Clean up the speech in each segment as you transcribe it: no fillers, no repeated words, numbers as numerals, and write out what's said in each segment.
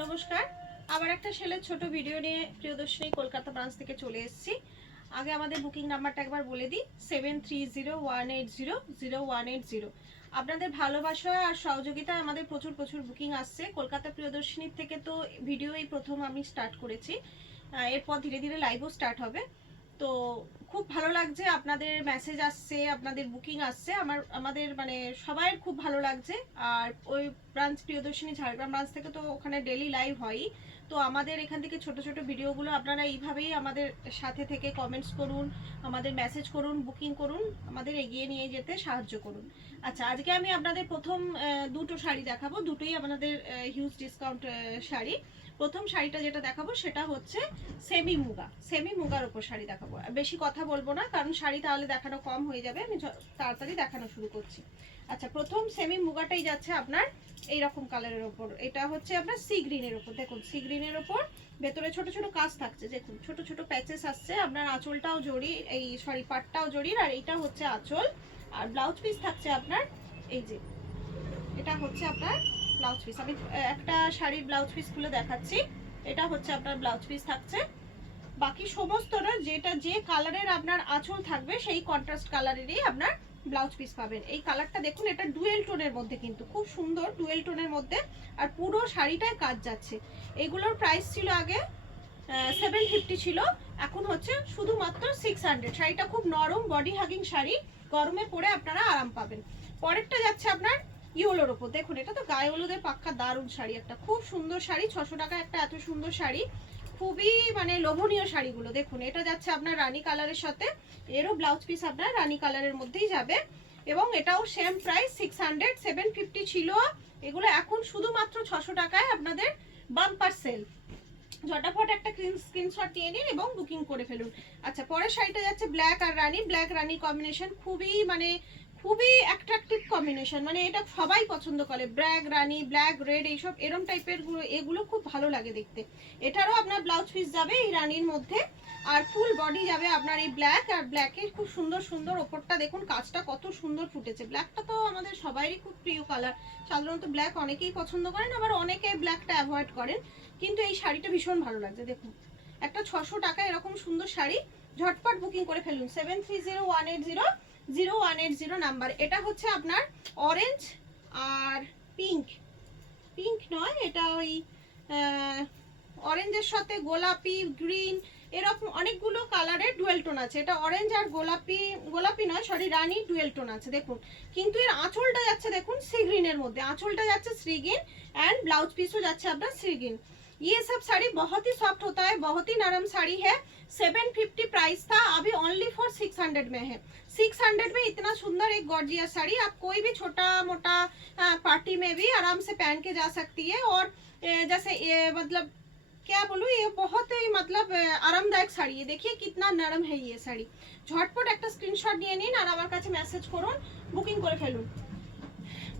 নমস্কার, আবার একটা সেলের ছোট ভিডিও নিয়ে প্রিয়দর্শিনী কলকাতা ব্রাঞ্চ থেকে চলে এসেছি। আগে আমাদের বুকিং নাম্বারটা একবার বলে দিই, 7301800180। আপনাদের ভালোবাসা আর সহযোগিতায় আমাদের প্রচুর বুকিং আসছে। কলকাতা প্রিয়দর্শিনীর থেকে তো ভিডিও এই প্রথম আমি স্টার্ট করেছি, এরপর ধীরে ধীরে লাইভও স্টার্ট হবে। তো খুব ভালো লাগছে, আপনাদের মেসেজ আসছে, আপনাদের বুকিং আসছে, আমাদের মানে সবাই খুব ভালো লাগছে। আর ওই ব্রাঞ্চ প্রিয়দর্শিনী ঝাড়গ্রাম ব্রাঞ্চ থেকে তো ওখানে ডেলি লাইভ হয়ই। তো আমাদের এখান থেকে ছোট ভিডিওগুলো আপনারা এইভাবেই আমাদের সাথে থেকে কমেন্টস করুন, আমাদের মেসেজ করুন, বুকিং করুন, আমাদের এগিয়ে নিয়ে যেতে সাহায্য করুন। আচ্ছা, আজকে আমি আপনাদের প্রথম দুটো শাড়ি দেখাবো, দুটোই আপনাদের হিউজ ডিসকাউন্ট শাড়ি। প্রথম শাড়িটা যেটা দেখাবো সেটা হচ্ছে সেমি মুগার উপর শাড়ি দেখাবো। বেশি কথা বলবো না, কারণ শাড়ি তাহলে দেখানো কম হয়ে যাবে, আমি তাড়াতাড়ি দেখানো শুরু করছি। আচ্ছা, প্রথম সেমি মুগাটাই যাচ্ছে আপনার এইরকম কালারের ওপর। এটা হচ্ছে আপনার সি গ্রিনের ওপর। দেখুন, সি গ্রিনের ওপর ভেতরে ছোট কাজ থাকছে, দেখুন ছোট প্যাচেস আসছে। আপনার আঁচলটাও জড়ি, এই সরি পাটটাও জড়ির, আর এইটা হচ্ছে আঁচল। আর ব্লাউজ পিস থাকছে আপনার এই যে, এটা হচ্ছে আপনার ব্লাউজ পিস। আমি একটা শাড়ির ব্লাউজ পিস খুলে দেখাচ্ছি। এটা হচ্ছে আপনার ব্লাউজ পিস থাকছে। বাকি সমস্তটা যেটা যে কালারের আপনার আঁচল থাকবে সেই কন্ট্রাস্ট কালারেরই আপনার ব্লাউজ পিস পাবেন। এই কালারটা দেখুন, এটা ডুয়েল টোনের মধ্যে, কিন্তু খুব সুন্দর ডুয়েল টোনের মধ্যে, আর পুরো শাড়িটায় কাজ যাচ্ছে। এগুলোর প্রাইস ছিল আগে 750 ছিল, এখন হচ্ছে শুধুমাত্র 600। শাড়িটা খুব নরম বডি হাগিং শাড়ি, গরমে পরে আপনারা আরাম পাবেন। পরেরটা যাচ্ছে আপনার ইয়েলোর ওপর। দেখুন, এটা তো গায়ে হলুদের পাক্কা দারুণ শাড়ি, একটা খুব সুন্দর শাড়ি। 600 টাকা একটা এত সুন্দর শাড়ি, খুবই মানে লোভনীয় শাড়িগুলো। দেখুন, এটা যাচ্ছে আপনার রানী কালারের সাথে, এরও ব্লাউজ পিস আপনার রানী কালারের মধ্যেই যাবে, এবং এটাও সেম প্রাইস 600। 750 ছিল এগুলো, এখন শুধুমাত্র 600 টাকায় আপনাদের বাম্পার সেল। ঝটাফট একটা স্ক্রিনশট নিয়ে নিন এবং বুকিং করে ফেলুন। আচ্ছা, পরের শাড়িটা যাচ্ছে ব্ল্যাক আর রানী। ব্ল্যাক রানী কম্বিনেশন খুবই অ্যাট্রাকটিভ কম্বিনেশন, মানে এটা সবাই পছন্দ করে। ব্ল্যাক রানী, ব্ল্যাক রেড, এইসব এরম টাইপের এগুলো খুব ভালো লাগে দেখতে। এটারও আপনার ব্লাউজ পিস যাবে এই রানীর মধ্যে, আর ফুল বডি যাবে আপনার এই ব্ল্যাক। আর ব্ল্যাকের খুব সুন্দর ওপরটা দেখুন, কাজটা কত সুন্দর ফুটেছে। ব্ল্যাকটা তো আমাদের সবারই খুব প্রিয় কালার, সাধারণত ব্ল্যাক অনেকেই পছন্দ করেন, আবার অনেকে ব্ল্যাকটা অ্যাভয়েড করেন, কিন্তু এই শাড়িটা ভীষণ ভালো লাগছে। দেখুন, একটা 600 টাকা এরকম সুন্দর শাড়ি, ঝটপট বুকিং করে ফেলুন। 7301800180 নাম্বার। এটা হচ্ছে আপনার অরেঞ্জ আর পিঙ্ক নয়, এটা ওই অরেঞ্জের সাথে গোলাপি, গ্রিন, এরকম অনেকগুলো কালারের ডুয়েল টোন আছে। এটা অরেঞ্জ আর গোলাপি নয়, সরি, রানী ডুয়েল টোন আছে দেখুন। কিন্তু এর আঁচলটা যাচ্ছে দেখুন সি গ্রিনের মধ্যে, আঁচলটা যাচ্ছে sea green, and blouse piece हो जाच्छे अपना श्रीगिन। ये सब साड़ी बहुत ही सॉफ्ट होता है, बहुत ही नरम साड़ी है। 750 प्राइस था, अभी ओनली फॉर 600 में है। 600 में इतना सुंदर एक गॉर्जियस साड़ी आप कोई भी छोटा मोटा पार्टी में भी आराम से पहन के जा सकती है। और जैसे ये मतलब क्या बोलूँ, ये बहुत ही मतलब आरामदायक শাড়ি। ये देखिए कितना नरम है ये শাড়ি। झटपट একটা স্ক্রিনশট নিয়ে নিন আর আমার কাছে মেসেজ করুন, বুকিং করে ফেলুন।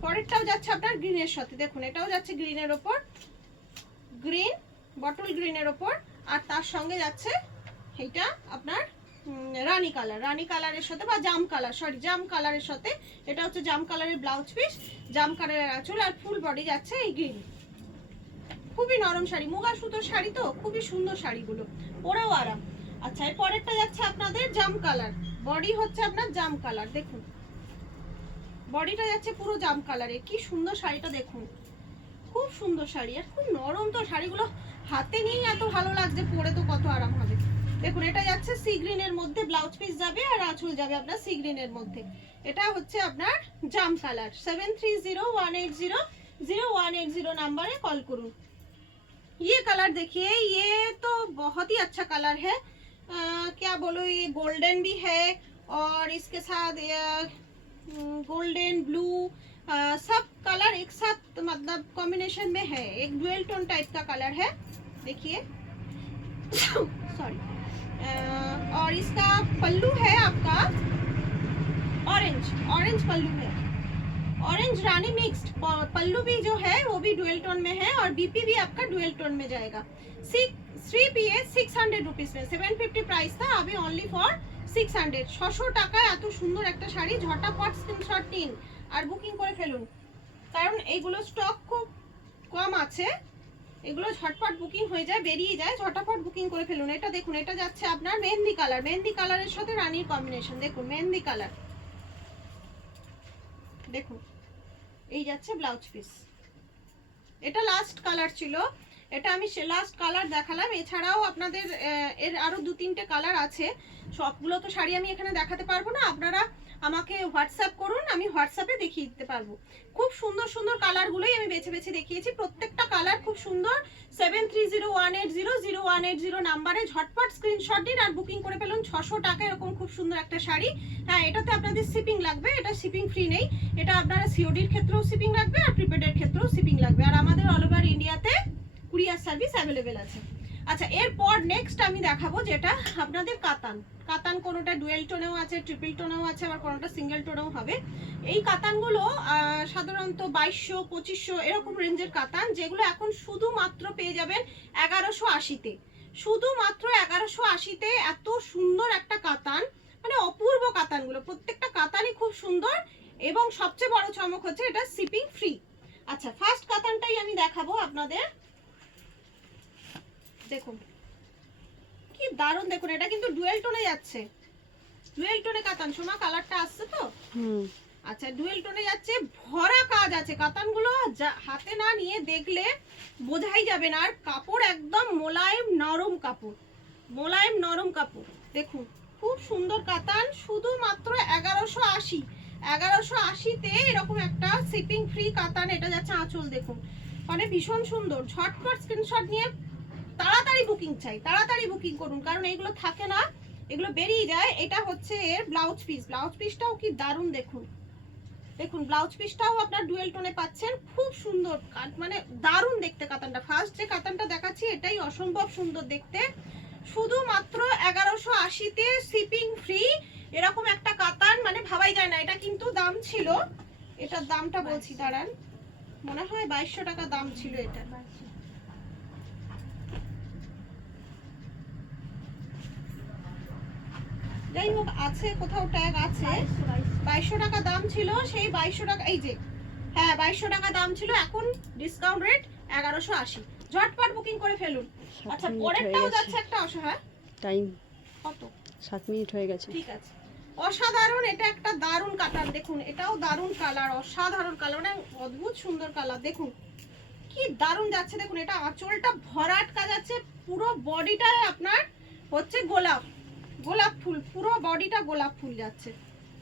পরেরটাও যাচ্ছে আপনার গ্রিনের সাথে। দেখুন, এটাও যাচ্ছে গ্রিনের ওপর, গ্রিন বটল গ্রিনের ওপর, আর তার সঙ্গে যাচ্ছে এইটা আপনার রানী কালারের সাথে, বা জাম কালার, সরি জাম কালারের সাথে। এটা হচ্ছে জাম কালারের ব্লাউজ পিস, জাম কালারের আঁচল, আর ফুল বডি যাচ্ছে এই গ্রিন। খুবই নরম শাড়ি, মুগা সুতোর শাড়ি তো, খুবই সুন্দর শাড়িগুলো, পরেও আরাম। আচ্ছা, এর পরেরটা যাচ্ছে আপনাদের জাম কালার, বডি হচ্ছে আপনার জাম কালার। দেখুন, বডিটা যাচ্ছে পুরো জাম কালারে, কি সুন্দর শাড়িটা দেখুন, খুব সুন্দর শাড়ি, আর খুব নরম। তো শাড়িগুলো হাতে নিয়েই এত ভালো লাগছে, পরে তো কত আরাম হবে। দেখুন, এটা যাচ্ছে সি গ্রিনের মধ্যে, ব্লাউজ পিস যাবে আর আঁচল যাবে আপনার সি গ্রিনের মধ্যে। এটা হচ্ছে আপনার জাম কালার। 7301800180 नंबर कॉल करूँ। ये कलर देखिए, ये तो बहुत ही अच्छा कलर है। क्या बोलो, ये गोल्डन भी है और इसके साथ गोल्डन ब्लू, सब कलर एक साथ मतलब कॉम्बिनेशन में है। एक डुअल टोन टाइप का कलर है, देखिए सॉरी। और इसका पल्लू है आपका ऑरेंज पल्लू है, ऑरेंज रानी मिक्स्ड। पल्लू भी जो है वो भी डुअल टोन में है, और बीपी भी आपका डुअल टोन में जाएगा। 600 रुपीज में। 750 प्राइस था, अभी ओनली फॉर 600। 600 টাকায় এত সুন্দর একটা শাড়ি, ঝটাপট স্ক্রিনশট নিন আর বুকিং করে ফেলুন, কারণ এইগুলো স্টক খুব কম আছে। এগুলো ঝটপট বুকিং হয়ে যায়, বেরিয়ে যায়, ঝটপট বুকিং করে ফেলুন। এটা দেখুন, এটা যাচ্ছে আপনার মেহেন্দি কালার, মেহেন্দি কালারের সাথে রানীর কম্বিনেশন। দেখুন মেহেন্দি কালার, দেখুন এই যাচ্ছে ব্লাউজ পিস। এটা লাস্ট কালার ছিল, এটা আমি লাস্ট কালার দেখালাম। এছাড়াও আপনাদের এর আরো 2-3টে কালার আছে, সবগুলো তো শাড়ি আমি এখানে দেখাতে পারবো না। আপনারা আমাকে হোয়াটসঅ্যাপ করুন, আমি হোয়াটসঅ্যাপে দেখিয়ে দিতে পারবো। খুব সুন্দর সুন্দর কালারগুলোই আমি বেছে বেছে দেখিয়েছি, প্রত্যেকটা কালার খুব সুন্দর। 7301800180 নাম্বারে ঝটপট স্ক্রিনশট দিন আর বুকিং করে ফেলুন। 600 টাকা এরকম খুব সুন্দর একটা শাড়ি। হ্যাঁ, এটাতে আপনাদের শিপিং লাগবে, এটা শিপিং ফ্রি নেই, এটা আপনারা সিওডির ক্ষেত্রেও শিপিং লাগবে আর প্রিপেডের ক্ষেত্রেও শিপিং লাগবে। আর আমাদের অল ওভার ইন্ডিয়াতে কুরিয়ার সার্ভিস অ্যাভেলেবেল আছে। আচ্ছা, এরপর নেক্সট আমি দেখাবো যেটা আপনাদের কাতান। কাতান কোনোটা ডুয়েল টোনেও আছে, ট্রিপল টোনেও আছে, আবার কোনোটা সিঙ্গেল টোনেও হবে। এই কাতানগুলো সাধারণত 2200-2500 এরকম রেঞ্জের কাতান, যেগুলো এখন শুধুমাত্র পেয়ে যাবেন 1180-তে। শুধুমাত্র 1180-তে এত সুন্দর একটা কাতান, মানে অপূর্ব কাতানগুলো, প্রত্যেকটা কাতানই খুব সুন্দর এবং সবচেয়ে বড় চমক হচ্ছে এটা শিপিং ফ্রি। আচ্ছা, ফার্স্ট কাতানটাই আমি দেখাবো আপনাদের। দেখুন কি দারুণ, দেখুন এটা কিন্তু ডুয়েল টোনে যাচ্ছে, ডুয়েল টোনে কাতান। সোমা কালারটা আসছে তো? আচ্ছা, ডুয়েল টোনে যাচ্ছে, ভরা কাজ আছে। কাতানগুলো হাতে না নিয়ে দেখলে বোঝাই যাবে না। আর কাপড় একদম মোলায়েম নরম কাপড়, মোলায়েম নরম কাপড়। দেখুন খুব সুন্দর কাতান, শুধুমাত্র 1180। 1180-তে এরকম একটা শিপিং ফ্রি কাতান। এটা যাচ্ছে আঁচল, দেখুন মানে ভীষণ সুন্দর। ঝটপট স্ক্রিনশট নিয়ে তাড়াতাড়ি বুকিং চাই, তাড়াতাড়ি বুকিং করুন, কারণ এগুলো থাকে না, এগুলো বেরিয়ে যায়। এটা হচ্ছে এর ব্লাউজ পিস, ব্লাউজ পিসটাও কি দারুণ। দেখুন, দেখুন ব্লাউজ পিসটাও আপনার ডুয়েল টোনে পাচ্ছেন, খুব সুন্দর, মানে দারুণ দেখতে কাতানটা। ফার্স্ট যে কাতানটা দেখাচ্ছি এটাই অসম্ভব সুন্দর দেখতে। শুধুমাত্র 1180-তে শিপিং ফ্রি এরকম একটা কাতান, মানে ভাবাই যায় না। এটা কিন্তু দাম ছিল, এটার দামটা বলছি দাঁড়ান, মনে হয় 2200 টাকা দাম ছিল এটা। যাই হোক, আছে কোথাও ট্যাগ আছে, 2200 টাকা দাম ছিল। সেই 2200 টাকা, এই যে হ্যাঁ 2200 টাকা দাম ছিল, এখন ডিসকাউন্ট রেট 1180। ঝটপট বুকিং করে ফেলুন। আচ্ছা, পরেরটাও যাচ্ছে একটা অসহায় টাইম কত, 7 মিনিট হয়ে গেছে। ঠিক আছে, অসাধারণ। এটা একটা দারুণ কালার, দেখুন এটাও দারুণ কালার, অসাধারণ কালার, মানে অদ্ভুত সুন্দর কালার। দেখুন কি দারুণ যাচ্ছে, দেখুন এটা আঁচলটা ভরাট কাজ আছে, পুরো বডিটায় আপনার হচ্ছে গোলাপ, গোলাপ ফুল, পুরো বডিটা গোলাপ ফুল যাচ্ছে।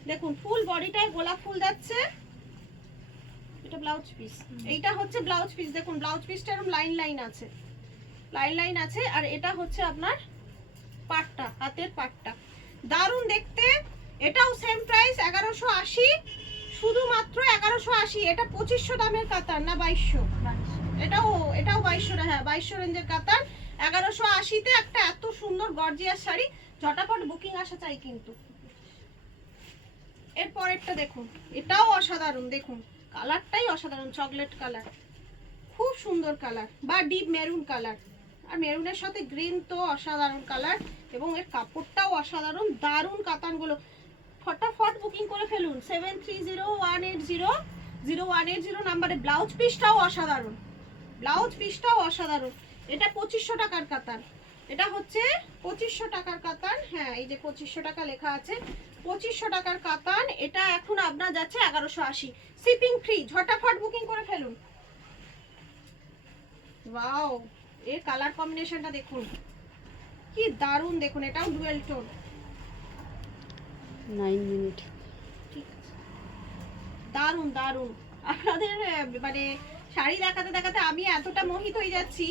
দেখুন ফুল বডিটায় গোলাপ ফুল যাচ্ছে। এটা ব্লাউজ পিস, এইটা হচ্ছে ব্লাউজ পিস। দেখুন ব্লাউজ পিসটা এরকম লাইন লাইন আছে, লাইন লাইন আছে। আর এটা হচ্ছে আপনার পাটটা, হাতের পাটটা, দারুণ দেখতে। এটাও সেম প্রাইস 1180, শুধুমাত্র 1180। এটা 2500 দামের কাতার না 2200? এটাও 2200, হ্যাঁ 2200 রেঞ্জের কাতার। 1180-তে একটা এত সুন্দর গর্জিয়াস শাড়ি, ঝটাপট বুকিং আসা চাই কিন্তু। এর পরেরটা দেখুন, এটাও অসাধারণ, দেখুন কালারটাই অসাধারণ, চকলেট কালার, খুব সুন্দর কালার, বা ডিপ মেরুন কালার। আর মেরুনের সাথে গ্রিন তো অসাধারণ কালার, এবং এর কাপড়টাও অসাধারণ, দারুণ কাতানগুলো। ফটাফট বুকিং করে ফেলুন। 7301800180 নাম্বারে। ব্লাউজ পিসটাও অসাধারণ, ব্লাউজ পিসটাও অসাধারণ। এটা 2500 টাকার কাতান, এটা হচ্ছে 2500 টাকার কাতান। হ্যাঁ, এই যে 2500 টাকা লেখা আছে, 2500 টাকার কাতান। এটা এখন আপনার যাচ্ছে 1180, শিপিং ফ্রি। ঝটাফট বুকিং করে ফেলুন। ওয়াও, এর কালার কম্বিনেশনটা দেখুন কি দারুণ, দেখুন এটাও ডুয়েল টোন। 9 মিনিট, ঠিক আছে, দারুণ দারুণ। আপনাদের মানে শাড়ি দেখাতে দেখাতে আমি এতটা মোহিত হয়ে যাচ্ছি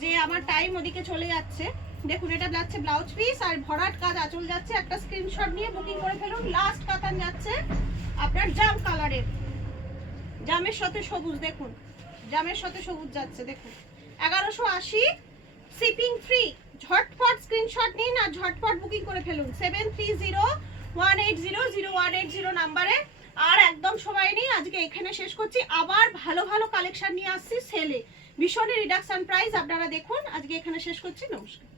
যে আমার টাইম ওদিকে চলে যাচ্ছে। দেখুন এটা যাচ্ছে ব্লাউজ পিস আর ভরাট কাজ আঁচল যাচ্ছে। একটা স্ক্রিনশট নিয়ে বুকিং করে ফেলুন। লাস্ট কাতান যাচ্ছে আপনার জাম কালারের, জামের সাথে সবুজ, দেখুন জামের সাথে সবুজ যাচ্ছে। দেখুন 1180, শিপিং ফ্রি। ঝটপট স্ক্রিনশট নিন আর ঝটপট বুকিং করে ফেলুন 7301800180 নাম্বারে। আর একদম সময় নেই, আজকে এখানে শেষ করছি। আবার ভালো ভালো কালেকশন নিয়ে আসছি সেলে, ভীষণই রিডাকশন প্রাইস। আপনারা দেখুন, আজকে এখানে শেষ করছি। নমস্কার।